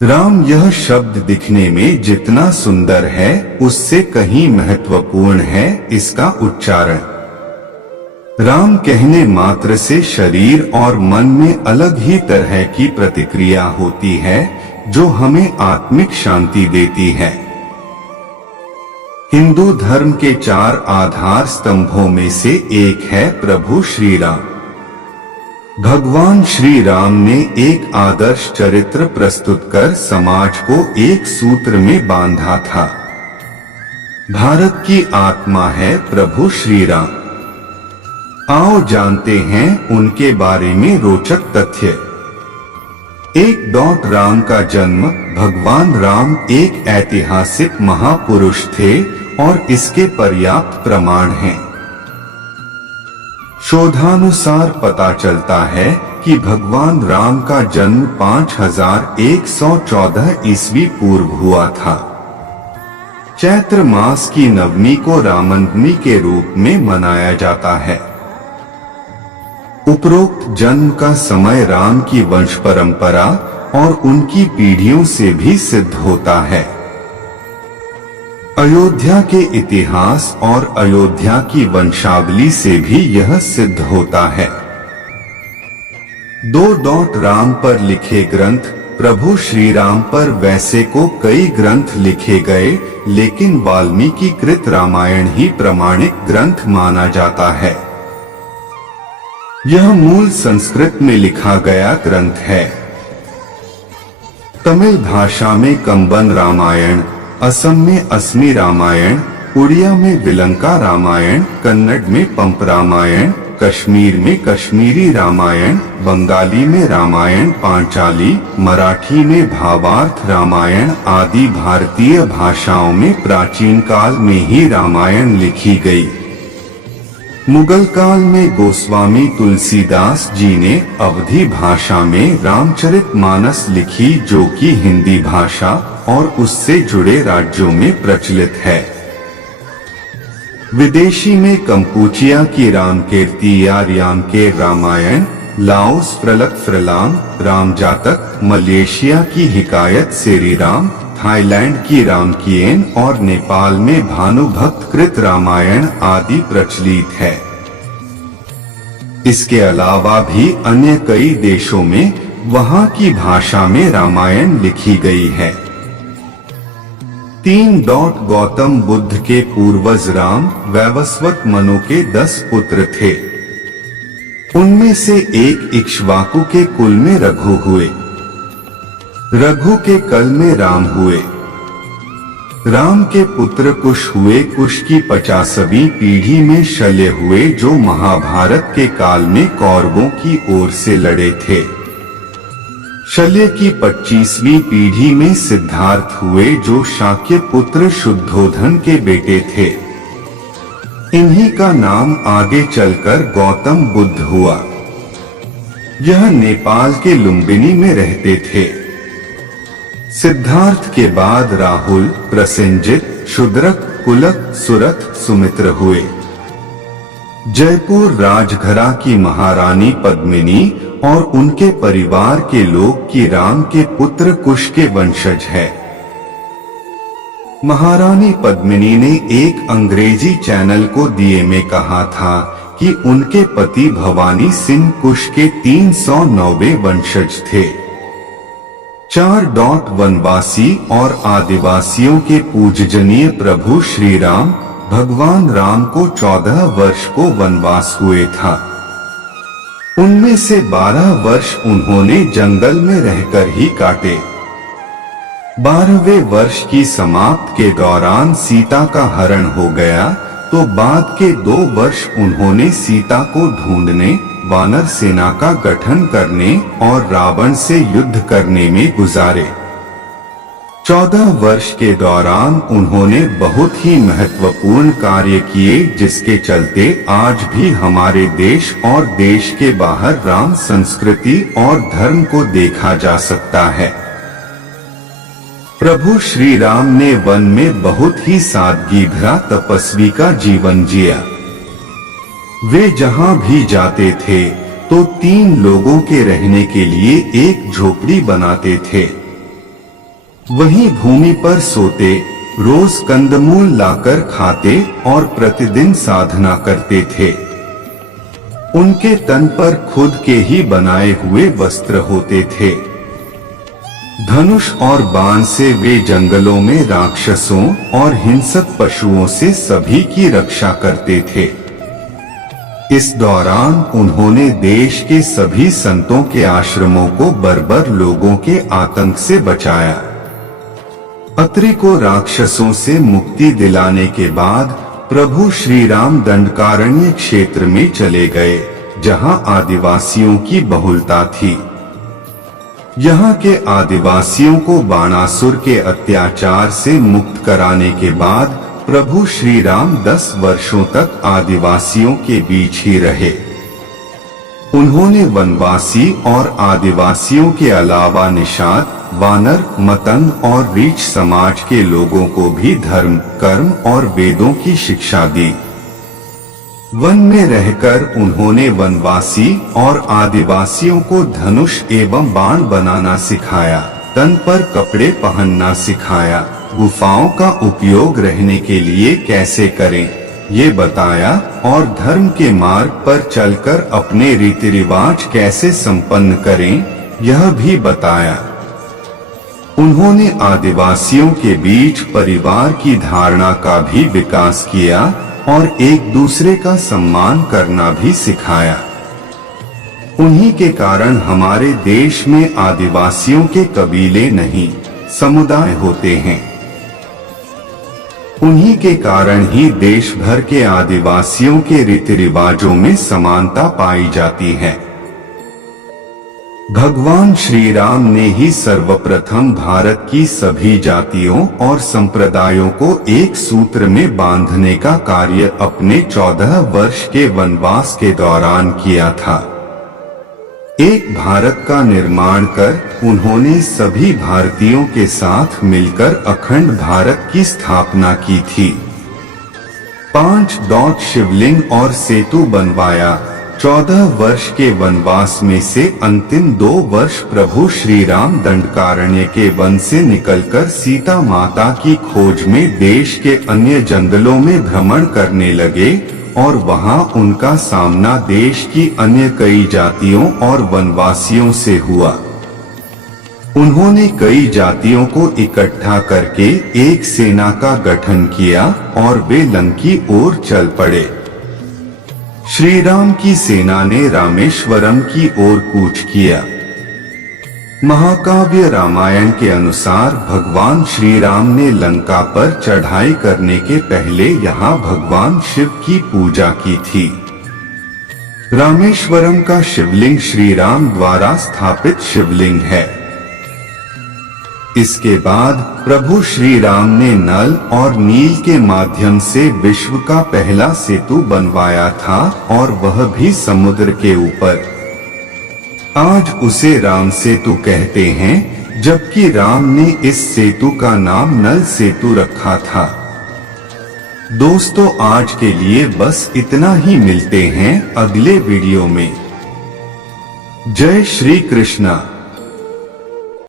राम यह शब्द दिखने में जितना सुंदर है उससे कहीं महत्वपूर्ण है इसका उच्चारण। राम कहने मात्र से शरीर और मन में अलग ही तरह की प्रतिक्रिया होती है जो हमें आत्मिक शांति देती है। हिंदू धर्म के 4 आधार स्तंभों में से एक है प्रभु श्री राम। भगवान श्री राम ने एक आदर्श चरित्र प्रस्तुत कर समाज को एक सूत्र में बांधा था। भारत की आत्मा है प्रभु श्री राम। आओ जानते हैं उनके बारे में रोचक तथ्य। राम का जन्म। भगवान राम एक ऐतिहासिक महापुरुष थे और इसके पर्याप्त प्रमाण हैं। शोधानुसार पता चलता है कि भगवान राम का जन्म 5114 ईस्वी पूर्व हुआ था। चैत्र मास की नवमी को रामनवमी के रूप में मनाया जाता है। उपरोक्त जन्म का समय राम की वंश परंपरा और उनकी पीढ़ियों से भी सिद्ध होता है। अयोध्या के इतिहास और अयोध्या की वंशावली से भी यह सिद्ध होता है। राम पर लिखे ग्रंथ। प्रभु श्री राम पर वैसे को कई ग्रंथ लिखे गए, लेकिन वाल्मीकि कृत रामायण ही प्रमाणिक ग्रंथ माना जाता है। यह मूल संस्कृत में लिखा गया ग्रंथ है। तमिल भाषा में कंबन रामायण, असम में असमी रामायण, उड़िया में विलंका रामायण, कन्नड़ में पंप रामायण, कश्मीर में कश्मीरी रामायण, बंगाली में रामायण पांचाली, मराठी में भावार्थ रामायण आदि भारतीय भाषाओं में प्राचीन काल में ही रामायण लिखी गई। मुगल काल में गोस्वामी तुलसीदास जी ने अवधी भाषा में रामचरितमानस लिखी, जो कि हिंदी भाषा और उससे जुड़े राज्यों में प्रचलित है। विदेशी में कंपूचिया की रामकीर्ति या रियांकेर रामायण, लाओस प्रलक फ्रलाम रामजातक, मलेशिया की हिकायत सेरी राम, थाईलैंड की रामकियन और नेपाल में भानुभक्त कृत रामायण आदि प्रचलित है। इसके अलावा भी अन्य कई देशों में वहां की भाषा में रामायण लिखी गई है। गौतम बुद्ध के पूर्वज राम वैवस्वत मनु के 10 पुत्र थे। उनमें से एक इक्ष्वाकु के कुल में रघु हुए। रघु के कल में राम हुए। राम के पुत्र कुश हुए। कुश की 50वीं पीढ़ी में शल्य हुए, जो महाभारत के काल में कौरवों की ओर से लड़े थे। शल्य की 25वीं पीढ़ी में सिद्धार्थ हुए, जो शाक्य पुत्र शुद्धोधन के बेटे थे। इन्हीं का नाम आगे चलकर गौतम बुद्ध हुआ। यह नेपाल के लुम्बिनी में रहते थे। सिद्धार्थ के बाद राहुल, प्रसेनजित, शूद्रक, कुलक, सुरथ, सुमित्र हुए। जयपुर राजघरा की महारानी पद्मिनी और उनके परिवार के लोग की राम के पुत्र कुश के वंशज है। महारानी पद्मिनी ने एक अंग्रेजी चैनल को दिए में कहा था कि उनके पति भवानी सिंह कुश के 309वें वंशज थे। 4 वनवासी और आदिवासियों के पूजनीय प्रभु श्री राम, भगवान राम को 14 वर्ष को वनवास हुए था। उनमें से 12 वर्ष उन्होंने जंगल में रहकर ही काटे। 12वें वर्ष की समाप्त के दौरान सीता का हरण हो गया, तो बाद के 2 वर्ष उन्होंने सीता को ढूंढने, वानर सेना का गठन करने और रावण से युद्ध करने में गुजारे। 14 वर्ष के दौरान उन्होंने बहुत ही महत्वपूर्ण कार्य किए, जिसके चलते आज भी हमारे देश और देश के बाहर राम संस्कृति और धर्म को देखा जा सकता है। प्रभु श्री राम ने वन में बहुत ही सादगी भरा तपस्वी का जीवन जिया। वे जहां भी जाते थे तो 3 लोगों के रहने के लिए एक झोपड़ी बनाते थे। वहीं भूमि पर सोते, रोज कंदमूल लाकर खाते और प्रतिदिन साधना करते थे। उनके तन पर खुद के ही बनाए हुए वस्त्र होते थे। धनुष और बाण से वे जंगलों में राक्षसों और हिंसक पशुओं से सभी की रक्षा करते थे। इस दौरान उन्होंने देश के सभी संतों के आश्रमों को बर्बर लोगों के आतंक से बचाया। अत्रि को राक्षसों से मुक्ति दिलाने के बाद प्रभु श्री राम दंडकारण्य क्षेत्र में चले गए, जहां आदिवासियों की बहुलता थी। यहाँ के आदिवासियों को बाणासुर के अत्याचार से मुक्त कराने के बाद प्रभु श्री राम 10 वर्षों तक आदिवासियों के बीच ही रहे। उन्होंने वनवासी और आदिवासियों के अलावा निषाद, वानर, मतंग और रीछ समाज के लोगों को भी धर्म, कर्म और वेदों की शिक्षा दी। वन में रहकर उन्होंने वनवासी और आदिवासियों को धनुष एवं बाण बनाना सिखाया, तन पर कपड़े पहनना सिखाया, गुफाओं का उपयोग रहने के लिए कैसे करें ये बताया और धर्म के मार्ग पर चलकर अपने रीति रिवाज कैसे संपन्न करें यह भी बताया। उन्होंने आदिवासियों के बीच परिवार की धारणा का भी विकास किया और एक दूसरे का सम्मान करना भी सिखाया। उन्हीं के कारण हमारे देश में आदिवासियों के कबीले नहीं, समुदाय होते हैं। उन्हीं के कारण ही देश भर के आदिवासियों के रीति रिवाजों में समानता पाई जाती है। भगवान श्री राम ने ही सर्वप्रथम भारत की सभी जातियों और संप्रदायों को एक सूत्र में बांधने का कार्य अपने 14 वर्ष के वनवास के दौरान किया था। एक भारत का निर्माण कर उन्होंने सभी भारतीयों के साथ मिलकर अखंड भारत की स्थापना की थी। 5 शिवलिंग और सेतु बनवाया। 14 वर्ष के वनवास में से अंतिम 2 वर्ष प्रभु श्री राम दंडकारण्य के वन से निकलकर सीता माता की खोज में देश के अन्य जंगलों में भ्रमण करने लगे और वहां उनका सामना देश की अन्य कई जातियों और वनवासियों से हुआ। उन्होंने कई जातियों को इकट्ठा करके एक सेना का गठन किया और वे लंकी ओर चल पड़े। श्री राम की सेना ने रामेश्वरम की ओर कूच किया। महाकाव्य रामायण के अनुसार भगवान श्री राम ने लंका पर चढ़ाई करने के पहले यहाँ भगवान शिव की पूजा की थी। रामेश्वरम का शिवलिंग श्री राम द्वारा स्थापित शिवलिंग है। इसके बाद प्रभु श्री राम ने नल और नील के माध्यम से विश्व का पहला सेतु बनवाया था और वह भी समुद्र के ऊपर। आज उसे राम सेतु कहते हैं, जबकि राम ने इस सेतु का नाम नल सेतु रखा था। दोस्तों आज के लिए बस इतना ही, मिलते हैं अगले वीडियो में। जय श्री कृष्णा।